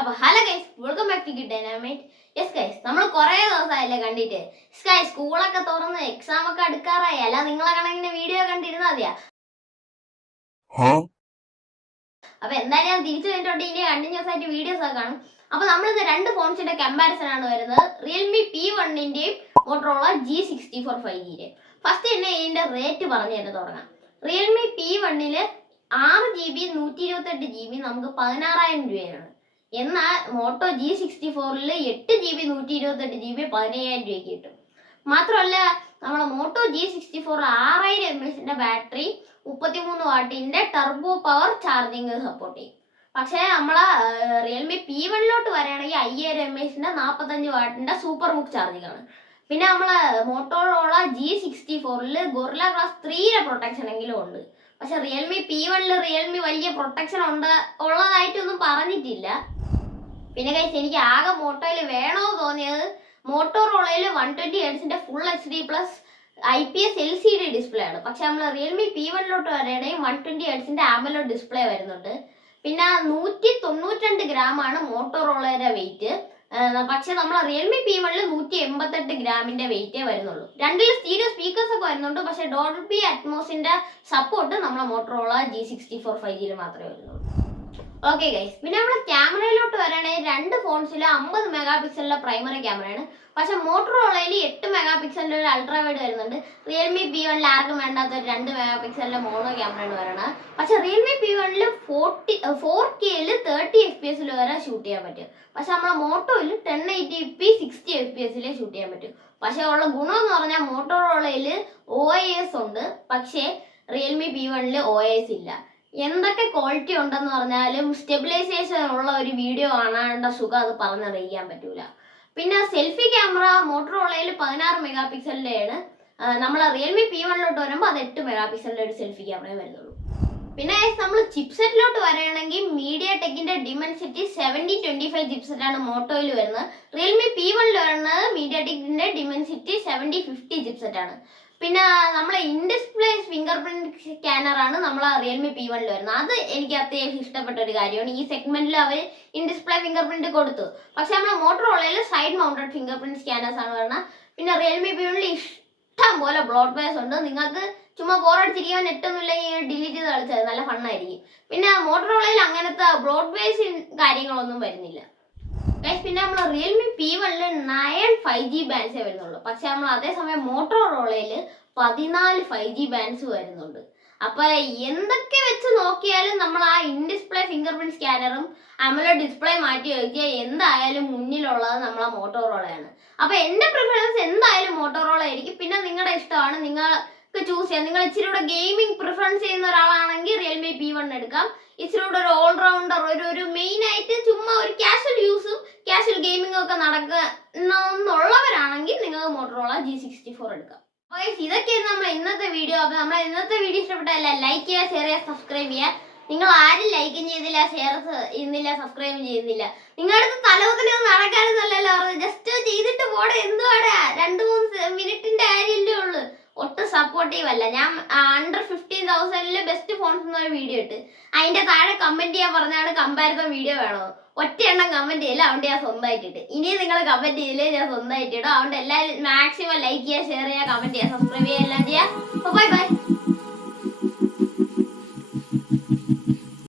അപ്പോൾ hello guys, welcome back to ഗിഡ് dynamite. Yes guys, നമ്മൾ കുറേ ദിവസമായില്ലേ കണ്ടിട്ട്. ഗൈസ്, സ്കൂളൊക്കെ തുറന്ന് എക്സാം ഒക്കെ അടുക്കാറായി. അല്ല നിങ്ങളെ കണക്കിന് വീഡിയോ കണ്ടിരുന്നാൽ മതിയാ. അപ്പൊ എന്തായാലും ഞാൻ തിരിച്ചു കഴിഞ്ഞിട്ട് ഇനി കണ്ടിന്യൂസ് ആയിട്ട് വീഡിയോസ് ഒക്കെ കാണും. അപ്പൊ നമ്മളിത് രണ്ട് ഫോൺസിന്റെ കമ്പാരിസൺ ആണ് വരുന്നത്. Realme P1ന്റെയും Motorola G64 5G. First തന്നെ ഇതിന്റെ റേറ്റ് പറഞ്ഞു തന്നെ തുടങ്ങാം. റിയൽമി P1ല് 6GB 128GB നമുക്ക് 16,000 രൂപയാണ്. എന്നാൽ മോട്ടോ G64ല് 8GB 128GB 15,000 രൂപയ്ക്ക് കിട്ടും. മാത്രമല്ല നമ്മളെ മോട്ടോ G64 6000 mAh ബാറ്ററി 33 വാട്ടിന്റെ ടർബോ പവർ ചാർജിങ് സപ്പോർട്ട് ചെയ്യും. പക്ഷേ നമ്മളെ റിയൽമി P1ലോട്ട് വരികയാണെങ്കിൽ 5000 mAh 45 വാട്ടിന്റെ സൂപ്പർ ബുക്ക് ചാർജിങ് ആണ്. പിന്നെ നമ്മളെ മോട്ടോറോള G64ല് ഗൊറില്ല ഗ്ലാസ് 3യുടെ പ്രൊട്ടക്ഷൻ എങ്കിലും ഉണ്ട്. പക്ഷെ റിയൽമി P1ല് റിയൽമി വലിയ പ്രൊട്ടക്ഷൻ ഉള്ളതായിട്ടൊന്നും പറഞ്ഞിട്ടില്ല. പിന്നെ ഗൈസ്, എനിക്ക് ആകെ മോട്ടോയിൽ വേണമെന്ന് തോന്നിയത് മോട്ടോറോളയിൽ 120Hz full HD plus IPS LCD display ആണ്. പക്ഷെ നമ്മൾ റിയൽമി P1ലോട്ട് വരികയാണെങ്കിൽ 120Hz AMOLED ഡിസ്പ്ലേ വരുന്നുണ്ട്. പിന്നെ 192 ഗ്രാമാണ് മോട്ടോറോളയുടെ വെയിറ്റ്. പക്ഷെ നമ്മളെ റിയൽമി P1ല് 188 ഗ്രാമിന്റെ വെയിറ്റേ വരുന്നുള്ളൂ. രണ്ടിൽ സ്റ്റീരിയോ സ്പീക്കേഴ്സ് ഒക്കെ വരുന്നുണ്ട്. പക്ഷെ ഡോൾബി അറ്റ്മോസിന്റെ സപ്പോർട്ട് നമ്മളെ മോട്ടോറോള G64 5Gയിൽ മാത്രമേ വരുന്നുള്ളൂ. ഓക്കെ ഗൈസ്, പിന്നെ നമ്മളെ ക്യാമറയിലോട്ട് വരികയാണെങ്കിൽ രണ്ട് ഫോൺസിലും 50 മെഗാപിക്സലിന്റെ പ്രൈമറി ക്യാമറയാണ്. പക്ഷെ മോട്ടോറോളയിൽ 8 മെഗാപിക്സലിന്റെ ഒരു അൾട്രാ വൈഡ് വരുന്നുണ്ട്. റിയൽമി P1ൽ ആർക്കും വേണ്ടാത്ത ഒരു 2 മെഗാപിക്സലിന്റെ മോണോ ക്യാമറയാണ് വരുന്നത്. പക്ഷെ റിയൽമി P1ൽ 4Kയിൽ 30 FPS വരെ ഷൂട്ട് ചെയ്യാൻ പറ്റും. പക്ഷെ നമ്മളെ മോട്ടോയിൽ 1080p 60 FPS ഷൂട്ട് ചെയ്യാൻ പറ്റും. പക്ഷെ ഉള്ള ഗുണം എന്ന് പറഞ്ഞാൽ മോട്ടോറോളയിൽ OIS ഉണ്ട്, പക്ഷേ റിയൽമി P1ൽ OIS ഇല്ല. എന്തൊക്കെ ക്വാളിറ്റി ഉണ്ടെന്ന് പറഞ്ഞാലും സ്റ്റെബിലൈസേഷൻ ഉള്ള ഒരു വീഡിയോ കാണാണ്ട സുഖം അത് പറഞ്ഞറിയിക്കാൻ പറ്റൂല. പിന്നെ സെൽഫി ക്യാമറ മോട്ടോറോളയിൽ 16 മെഗാപിക്സലിന്റെ ആണ്. നമ്മളെ റിയൽമി P1ലോട്ട് വരുമ്പോൾ അത് 8 മെഗാപിക്സലിന്റെ ഒരു സെൽഫി ക്യാമറയെ വരുന്നുള്ളൂ. പിന്നെ നമ്മൾ ചിപ്സെറ്റിലോട്ട് വരികയാണെങ്കിൽ മീഡിയടെക്കിന്റെ ഡിമെൻസിറ്റി 7025 ചിപ്സെറ്റ് ആണ് മോട്ടോയിൽ വരുന്നത്. റിയൽമി P1ൽ വരുന്നത് മീഡിയടെക്കിന്റെ ഡിമെൻസിറ്റി 7050 ചിപ്സെറ്റ് ആണ്. പിന്നെ നമ്മളെ ഇൻഡിസ്പ്ലേ ഫിംഗർ പ്രിന്റ് സ്കാനർ ആണ് നമ്മളെ റിയൽമി P1ൽ വരുന്നത്. അത് എനിക്ക് അത്യാവശ്യം ഇഷ്ടപ്പെട്ട ഒരു കാര്യമാണ്. ഈ സെഗ്മെന്റിൽ അവർ ഇൻഡിസ്പ്ലേ ഫിംഗർ പ്രിന്റ് കൊടുത്തു. പക്ഷെ നമ്മളെ മോട്ടോറോളയിൽ side mounted fingerprint scanners ആണ് വരുന്നത്. പിന്നെ റിയൽമി P1ൽ ഇഷ്ടം പോലെ ബ്ലോട്ട് വെയർസ് ഉണ്ട്. നിങ്ങൾക്ക് ചുമ്മാ ബോറടിച്ചിരിക്കാൻ നെറ്റൊന്നുമില്ലെങ്കിൽ ഡിലീറ്റ് ചെയ്ത് കളിച്ചത് നല്ല ഫണ്ണായിരിക്കും. പിന്നെ മോട്ടോറോളയിൽ അങ്ങനത്തെ ബ്ലോട്ട് വെയർസ് കാര്യങ്ങളൊന്നും വരുന്നില്ല. പിന്നെ നമ്മൾ റിയൽമി P1ൽ 9 5G ബാൻഡ്സേ വരുന്നുള്ളൂ. പക്ഷെ നമ്മൾ അതേസമയം മോട്ടോറോളയിൽ 14 5G ബാൻഡ്സ് വരുന്നുണ്ട്. അപ്പൊ എന്തൊക്കെ വെച്ച് നോക്കിയാലും നമ്മൾ ആ ഇൻഡിസ്പ്ലേ ഫിംഗർ പ്രിന്റ് സ്കാനറും AMOLED ഡിസ്പ്ലേ മാറ്റി വെക്കുക എന്തായാലും മുന്നിലുള്ളത് നമ്മളെ മോട്ടോറോളയാണ്. അപ്പൊ എന്റെ പ്രിഫറൻസ് എന്തായാലും മോട്ടോറോള ആയിരിക്കും. പിന്നെ നിങ്ങളുടെ ഇഷ്ടമാണ്, നിങ്ങൾക്ക് ചൂസ് ചെയ്യാം. നിങ്ങൾ ഇച്ചിരി കൂടെ ഗെയിമിംഗ് പ്രിഫറൻസ് ചെയ്യുന്ന ഒരാളാണെങ്കിൽ റിയൽമി P1 എടുക്കാം. ഇച്ചിരി കൂടെ ഒരു ഓൾറൗണ്ടർ, ഒരു മെയിൻ ആയിട്ട് ചുമ്മാ ഒരു കാഷ്വൽ യൂസും കാഷ്വൽ ഗെയിമിംഗ് ഒക്കെ നടക്കുന്നുള്ളവരാണെങ്കിൽ നിങ്ങൾക്ക് മോട്ടോറോള G64 എടുക്കാം. അപ്പോൾ ഇതൊക്കെയാണ് നമ്മളെ ഇന്നത്തെ വീഡിയോ. അപ്പോൾ നമ്മളെ ഇന്നത്തെ വീഡിയോ ഇഷ്ടപ്പെട്ടല്ല ലൈക്ക് ചെയ്യുക, ഷെയർ ചെയ്യുക, സബ്സ്ക്രൈബ് ചെയ്യുക. നിങ്ങൾ ആരും ലൈക്കും ചെയ്തില്ല, ഷെയർ ചെയ്യുന്നില്ല, സബ്സ്ക്രൈബും ചെയ്യുന്നില്ല. നിങ്ങളുടെ അടുത്ത് തലവത്തിനൊന്നും നടക്കാനൊന്നല്ലല്ലോ പറഞ്ഞത്. ജസ്റ്റ് ചെയ്തിട്ട് പോടെ. എന്തുവാടാ 2-3 മിനിറ്റിന്റെ കാര്യമല്ലേ ഉള്ളു. ഒട്ടും സപ്പോർട്ടീവ് അല്ല. ഞാൻ അണ്ടർ 15,000 ബെസ്റ്റ് ഫോൺസ് എന്നൊരു വീഡിയോ ഇട്ട് അതിന്റെ താഴെ കമന്റ് ചെയ്യാൻ പറഞ്ഞാണ് കമ്പാരിസൺ വീഡിയോ വേണോ. ഒറ്റ എണ്ണം കമന്റ് ചെയ്യില്ല, അതുകൊണ്ട് ഞാൻ സ്വന്തമായിട്ടിട്ട്. ഇനിയും നിങ്ങൾ കമന്റ് ചെയ്യില്ലേ, ഞാൻ സ്വന്തമായിട്ടിടും. അതുകൊണ്ട് എല്ലാവരും മാക്സിമം ലൈക്ക് ചെയ്യുക, ഷെയർ ചെയ്യുക, കമന്റ് ചെയ്യുക, സബ്സ്ക്രൈബ് ചെയ്യുക, എല്ലാം ചെയ്യുക. Bye bye.